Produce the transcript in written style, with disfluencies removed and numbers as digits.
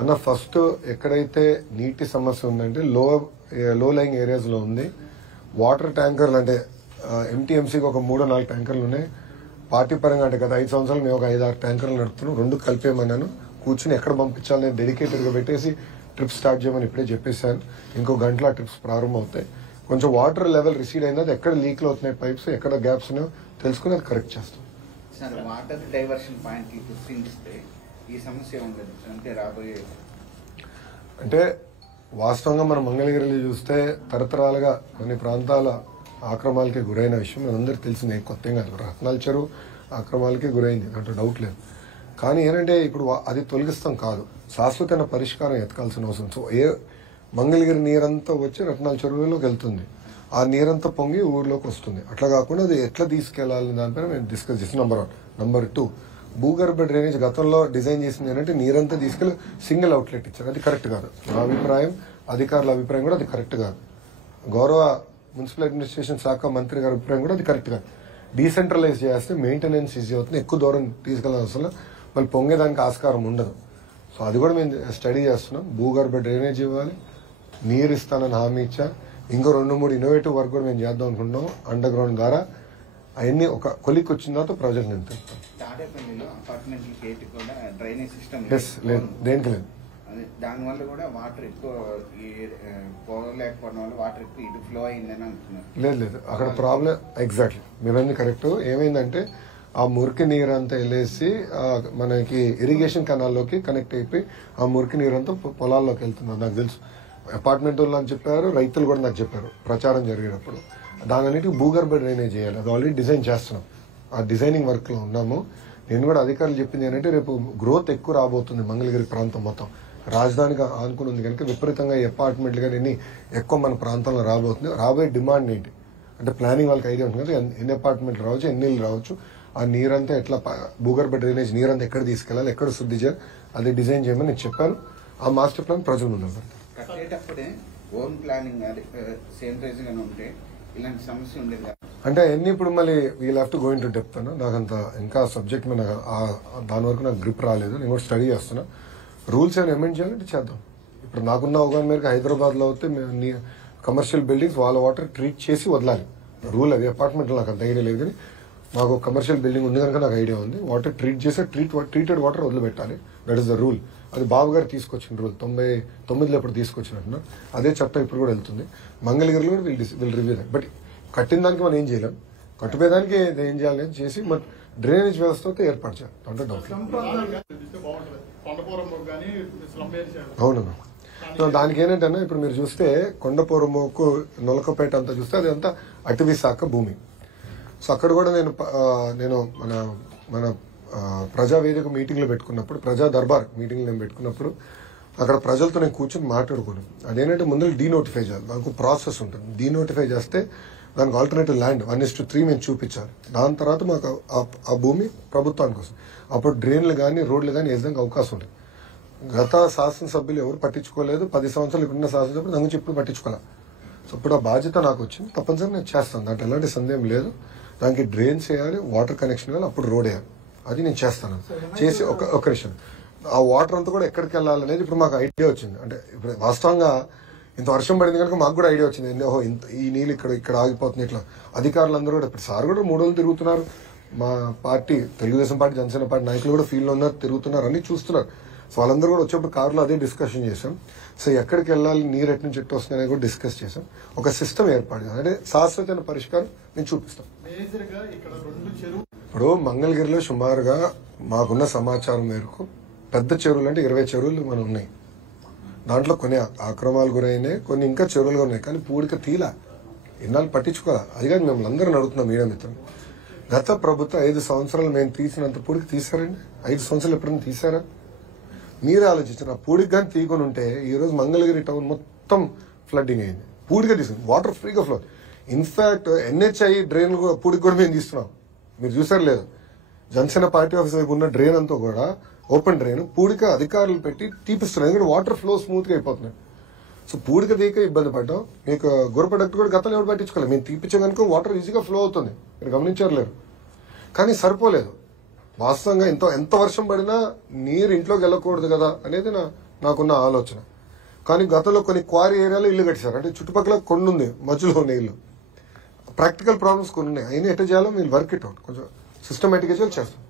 అన్న ఫస్ట్ ఎక్కడైతే నీటి సమస్య ఉందంటే లో లైంగ్ ఏరియాస్ లో ఉంది. వాటర్ ట్యాంకర్లు అంటే ఎంటీఎంసీకి ఒక 3-4 ట్యాంకర్లు ఉన్నాయి. పార్టీ పరంగా అంటే గత 5 సంవత్సరాలు మేము ఒక 5-6 ట్యాంకర్లు నడుపుతున్నాం. 2 కలిపేయమన్నాను. కూర్చుని ఎక్కడ పంపించాలని డెడికేటెడ్ గా పెట్టేసి ట్రిప్స్ స్టార్ట్ చేయమని ఇప్పుడే చెప్పేశాను. ఇంకో గంటలో ట్రిప్స్ ప్రారంభం అవుతాయి. కొంచెం వాటర్ లెవెల్ రిసీడ్ అయినది, ఎక్కడ లీక్లు అవుతున్నాయి పైప్స్, ఎక్కడ గ్యాప్స్ ఉన్నాయో తెలుసుకుని అది కరెక్ట్ చేస్తాం. సార్ వాటర్ డైవర్షన్ పాయింట్ గుర్తిస్తే ఈ సమస్య ఉండదు అంటే రాబోయే అంటే వాస్తవంగా మనం మంగళగిరిలో చూస్తే తరతరాలుగా కొన్ని ప్రాంతాల ఆక్రమాలకి గురైన విషయం మనందరికీ తెలిసింది. కొత్త కాదు. రత్నాల చెరువు ఆక్రమాలకి గురైంది, దాంట్లో డౌట్ లేదు. కానీ ఏంటంటే ఇప్పుడు అది తొలగిస్తాం కాదు, శాశ్వతమైన పరిష్కారం ఎతకాల్సిన అవసరం. సో మంగళగిరి నీరంతా వచ్చి రత్నాల చెరువులోకి వెళ్తుంది, ఆ నీరంతా పొంగి ఊర్లోకి వస్తుంది. అట్లా కాకుండా అది ఎట్లా తీసుకెళ్లాలని దానిపైన మేము డిస్కస్ చేసి నంబర్ 1. నంబర్ 2, భూగర్భ డ్రైనేజ్ గతంలో డిజైన్ చేసింది ఏంటంటే నీరంతా తీసుకెళ్లి సింగిల్ అవుట్లెట్ ఇచ్చారు. అది కరెక్ట్ కాదు. నా అభిప్రాయం, అధికారుల అభిప్రాయం కూడా అది కరెక్ట్ కాదు. గౌరవ మున్సిపల్ అడ్మినిస్ట్రేషన్ శాఖ మంత్రి గారి అభిప్రాయం కూడా అది కరెక్ట్ కాదు. డీసెంట్రలైజ్ చేస్తే మెయింటెనెన్స్ ఈజీ అవుతుంది, ఎక్కువ దూరం తీసుకెళ్ళిన అవసరం మళ్ళీ పొంగేదానికి ఆస్కారం ఉండదు. సో అది కూడా మేము స్టడీ చేస్తున్నాం. భూగర్భ డ్రైనేజ్ ఇవ్వాలి, నీరు ఇస్తానని హామీ ఇచ్చా. ఇంకో 2-3 ఇన్నోవేటివ్ వర్క్ కూడా మేము చేద్దాం అనుకుంటున్నాం అండర్ గ్రౌండ్ ద్వారా. అవన్నీ ఒక కొలిక్ వచ్చిన తర్వాత ప్రాజెక్ట్ నేను తెలుస్తాం. లేదు, దేనికి లేదు. దానివల్ల కూడా వాటర్ ఎక్కువ పోలేకపోవడం వల్ల వాటర్ ఎక్కువ ఇటు ఫ్లో అయిందని అంటున్నారు. లేదు, అక్కడ ప్రాబ్లం ఎగ్జాక్ట్లీ మీరన్నీ కరెక్ట్. ఏమైందంటే ఆ మురికి నీరు అంతా వెళ్ళేసి మనకి ఇరిగేషన్ కెనాల్లోకి కనెక్ట్ అయిపోయి ఆ మురికి నీరు అంతా పొలాల్లోకి వెళ్తుంది. నాకు తెలుసు. అపార్ట్మెంట్ వాళ్ళు నాకు చెప్పారు, రైతులు కూడా నాకు చెప్పారు ప్రచారం జరిగేటప్పుడు. దానన్నిటికీ భూగర్భ డ్రైనేజ్ చేయాలి. అది ఆల్రెడీ డిజైన్ చేస్తున్నాం, ఆ డిజైనింగ్ వర్క్ లో ఉన్నాము. నేను కూడా అధికారులు చెప్పింది ఏంటంటే రేపు గ్రోత్ ఎక్కువ రాబోతుంది మంగళగిరి ప్రాంతం మొత్తం. రాజధానికి ఆనుకుని ఉంది కనుక విపరీతంగా అపార్ట్మెంట్లు కానీ ఎక్కువ మన ప్రాంతంలో రాబోతుంది. రాబోయే డిమాండ్ ఏంటి అంటే ప్లానింగ్ వాళ్ళకి ఐడియా ఉంటుంది కదా, ఎన్ని అపార్ట్మెంట్లు రావచ్చు, ఎన్ని ఇళ్ళు రావచ్చు, ఆ నీరంతా ఎట్లా భూగర్భ డ్రైనేజ్ నీరంతా ఎక్కడ తీసుకెళ్లాలి, ఎక్కడ శుద్ధి చేయాలి, అది డిజైన్ చేయమని నేను చెప్పాను. ఆ మాస్టర్ ప్లాన్ ప్రజలు ముందు కట్టేటప్పుడే ఓన్ ప్లానింగ్ సేమ్ ప్రైజ్ గానే ఉంటే ఇలాంటి సమస్య ఉండేది. అంటే అన్ని ఇప్పుడు మళ్ళీ we'll have to go in to depth అన్న. నాకంత ఇంకా సబ్జెక్ట్ మీద దాని వరకు నాకు గ్రిప్ రాలేదు. నేను కూడా స్టడీ చేస్తున్నా. రూల్స్ ఏమైనా అమెండ్ చేయాలంటే చేద్దాం. ఇప్పుడు నాకున్న అవగాహన మేరకు హైదరాబాద్ లో అయితే కమర్షియల్ బిల్డింగ్స్ వాళ్ళ వాటర్ ట్రీట్ చేసి వదలాలి. రూల్ అది. అపార్ట్మెంట్ నాకు అంత ఐడియా లేదు, కానీ మాకు కమర్షియల్ బిల్డింగ్ ఉంది కనుక నాకు ఐడియా ఉంది. వాటర్ ట్రీట్ చేసి ట్రీటెడ్ వాటర్ వదిలిపెట్టాలి. That is the rule. అది బాబు గారు తీసుకొచ్చిన రూల్ 99లో ఇప్పుడు తీసుకొచ్చినట్టున్నా. అదే చట్టం ఇప్పుడు కూడా వెళ్తుంది. మంగళగిరిలో కూడా విల్ రివ్యూ దట్. బట్ కట్టిన దానికి మనం ఏం చేయలేం, కట్టుపోయేదానికి ఏం చేయాలి అని చేసి మన డ్రైనేజ్ వ్యవస్థతో ఏర్పాటు చేయాలి. అంటే డౌట్. అవునన్నా. దానికి ఏంటంటే ఇప్పుడు మీరు చూస్తే కొండపోరమోకు, నొలకపేట అంతా చూస్తే అది అంతా అటవీ శాఖ భూమి. సో అక్కడ కూడా నేను మన ప్రజావేదిక మీటింగ్లు పెట్టుకున్నప్పుడు, ప్రజా దర్బార్ మీటింగ్లు నేను పెట్టుకున్నప్పుడు అక్కడ ప్రజలతో నేను కూర్చొని మాట్లాడుకున్నాను. అదేంటంటే ముందు డీనోటిఫై చేయాలి, దానికి ప్రాసెస్ ఉంటుంది. డీనోటిఫై చేస్తే దానికి ఆల్టర్నేటివ్ ల్యాండ్ 1:3 మేము చూపించాలి. దాని తర్వాత మాకు ఆ భూమి ప్రభుత్వానికి వస్తుంది. అప్పుడు డ్రైన్లు కానీ రోడ్లు కానీ వేసేదానికి అవకాశం ఉంటుంది. గత శాసనసభ్యులు ఎవరు పట్టించుకోలేదు. 10 సంవత్సరాలు ఇప్పుడున్న శాసనసభ్యులు నాకు ఇప్పుడు పట్టించుకోవాలి. సో ఇప్పుడు ఆ బాధ్యత నాకు వచ్చింది. తప్పనిసరి నేను చేస్తాను, దాంట్లో ఎలాంటి సందేహం లేదు. దానికి డ్రైన్స్ వేయాలి, వాటర్ కనెక్షన్ వేయాలి, అప్పుడు రోడ్ వేయాలి. అది నేను చేస్తాను. చేసి ఒక విషయం, ఆ వాటర్ అంతా కూడా ఎక్కడికి వెళ్ళాలనేది ఇప్పుడు మాకు ఐడియా వచ్చింది. అంటే ఇప్పుడు వాస్తవంగా ఇంత వర్షం పడింది కనుక మాకు కూడా ఐడియా వచ్చింది. ఓహో ఈ నీళ్ళు ఇక్కడ ఆగిపోతుంది. ఇట్లా అధికారులందరూ కూడా ఇప్పుడు సార్ కూడా 3 రోజులు తిరుగుతున్నారు. మా party Telugu Desam party, Janasena party నాయకులు కూడా ఫీల్డ్ లో ఉన్నారు, తిరుగుతున్నారు, అన్ని చూస్తున్నారు. సో వాళ్ళందరూ కూడా వచ్చేప్పుడు కారులో అదే డిస్కషన్ చేశాం. సో ఎక్కడికి వెళ్ళాలి, నీరు ఎటు నుంచి ఎట్టు వస్తుంది కూడా డిస్కస్ చేశాం. ఒక సిస్టమ్ ఏర్పాటు చేయాలి, అంటే శాశ్వతమైన పరిష్కారం నేను చూపిస్తాం. ఇప్పుడు మంగళగిరిలో సుమారుగా మాకున్న సమాచారం మేరకు పెద్ద చెరువులు అంటే 20 చెరువులు మనం ఉన్నాయి. దాంట్లో కొన్ని ఆక్రమాలు గురైనాయి, కొన్ని ఇంకా చెరువులుగా ఉన్నాయి. కానీ పూడిక తీలా ఇన్నాళ్ళు పట్టించుకోవాలి. అది కాదు మిమ్మల్ని అందరూ అడుగుతున్నాం మీడియా మిత్రులు. గత ప్రభుత్వం 5 సంవత్సరాలు మేము తీసినంత పూడికి తీసారండి? 5 సంవత్సరాలు ఎప్పుడైనా తీసారా? మీరే ఆలోచించారు. ఆ పూడికి కానీ తీకొని ఉంటే ఈ రోజు మంగళగిరి టౌన్ మొత్తం ఫ్లడ్డింగ్ అయింది. పూడిగా తీసుకుంది, వాటర్ ఫ్రీగా ఫ్లో. ఇన్ఫాక్ట్ NHI డ్రైన్ పూడికి కూడా మేము తీస్తున్నాం. మీరు చూసారు లేదు, జనసేన పార్టీ ఆఫీస్ వైపు ఉన్న డ్రైన్ అంతా కూడా ఓపెన్ డ్రైన్ పూడిక అధికారులు పెట్టి తీపిస్తున్నారు. ఎందుకంటే వాటర్ ఫ్లో స్మూత్ గా అయిపోతున్నాయి. సో పూడిక తీక ఇబ్బంది పడ్డాం. మీకు గురపడక్ట్ కూడా గతంలో ఎవరు పట్టించుకోలేదు. మేము తీపించాం కనుక వాటర్ ఈజీగా ఫ్లో అవుతుంది, మీరు గమనించారు లేరు. కానీ సరిపోలేదు. వాస్తవంగా ఎంత వర్షం పడినా నీరు ఇంట్లోకి వెళ్ళకూడదు కదా అనేది నా నాకున్న ఆలోచన. కానీ గతంలో కొన్ని క్వారీ ఏరియాలో ఇల్లు కట్టారు, అంటే చుట్టుపక్కల కొండ ఉంది, మధ్యలో ఉన్న ఇల్లు. ప్రాక్టికల్ ప్రాబ్లమ్స్ కొన్ని ఉన్నాయి, అయినా ఎట్లా చేయాలో మీరు వర్క్ ఇట్ అవుట్ కొంచెం సిస్టమేటిక్గా చేస్తాం.